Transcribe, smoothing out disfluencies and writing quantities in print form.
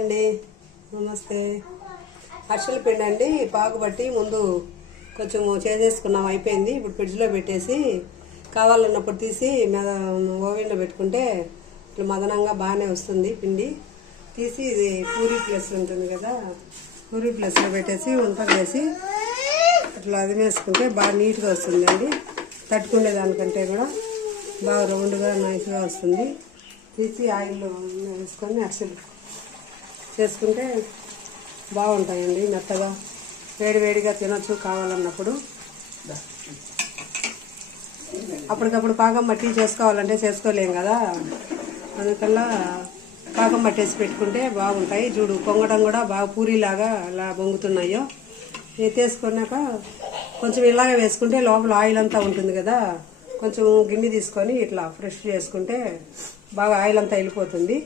అండి, నమస్తే. అరిసెల పిండి అండి, పాకుబట్టి ముందు కొంచెం చేసేసుకున్నాం, అయిపోయింది. ఇప్పుడు ఫ్రిడ్జ్లో పెట్టేసి కావాలన్నప్పుడు తీసి ఓవెన్లో పెట్టుకుంటే ఇట్లా మదనంగా బాగానే వస్తుంది పిండి. తీసి ఇది పూరీ ప్లస్ ఉంటుంది కదా, పూరీ ప్లస్లో పెట్టేసి వంటలు వేసి అట్లా అది వేసుకుంటే బాగా నీట్గా వస్తుంది అండి. తట్టుకునే దానికంటే కూడా బాగా రౌండ్గా నైస్గా వస్తుంది. తీసి ఆయిల్లో వేసుకొని అరిసెలు చేసుకుంటే బాగుంటాయండి, మెత్తగా వేడివేడిగా తినొచ్చు కావాలన్నప్పుడు. అప్పటికప్పుడు పాకం పట్టి చేసుకోవాలంటే చేసుకోలేం కదా, అందుకల్లా పాకం పట్టేసి పెట్టుకుంటే బాగుంటాయి. చూడు పొంగడం కూడా బాగా పూరీలాగా అలా పొంగుతున్నాయో. ఎత్తేసుకున్నాక కొంచెం ఇలాగే వేసుకుంటే లోపల ఆయిల్ అంతా ఉంటుంది కదా, కొంచెం గిన్నె తీసుకొని ఇట్లా ఫ్రెష్ చేసుకుంటే బాగా ఆయిల్ అంతా వెళ్ళిపోతుంది.